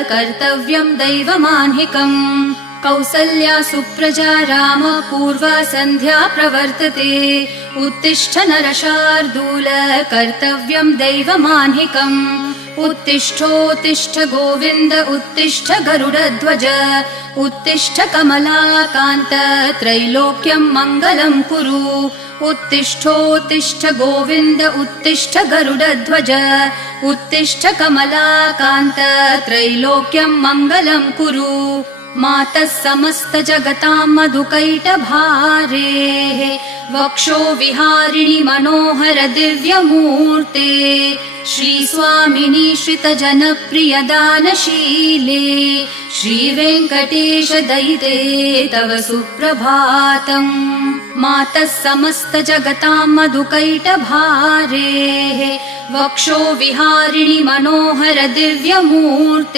कर्तव्यं दैवमान्हिकम् कौसल्या सुप्रजा राम पूर्वा सन्ध्या प्रवर्तते उत्तिष्ठ नरशार्दूल कर्तव्यं दैवमान्हिकम् उत्तिष्ठोत्तिष्ठ गोविन्द उत्तिष्ठ गरुडध्वज उत्तिष्ठ कमलाकान्त त्रैलोक्यं मङ्गलं कुरु उत्तिष्ठोत्तिष्ठ गोविन्द उत्तिष्ठ गरुडध्वज उत्तिष्ठ कमलाकान्त त्रैलोक्यं मङ्गलं कुरु मातः समस्त जगतां मधुकैटभारेः वक्षो विहारिणि मनोहर दिव्यमूर्ते श्रीस्वामिनि श्रितजनप्रिय दानशीले श्रीवेङ्कटेश दयिते तव सुप्रभातम् मातः समस्त जगतां मधुकैटभारेः वक्षो विहारिणि मनोहर दिव्यमूर्ते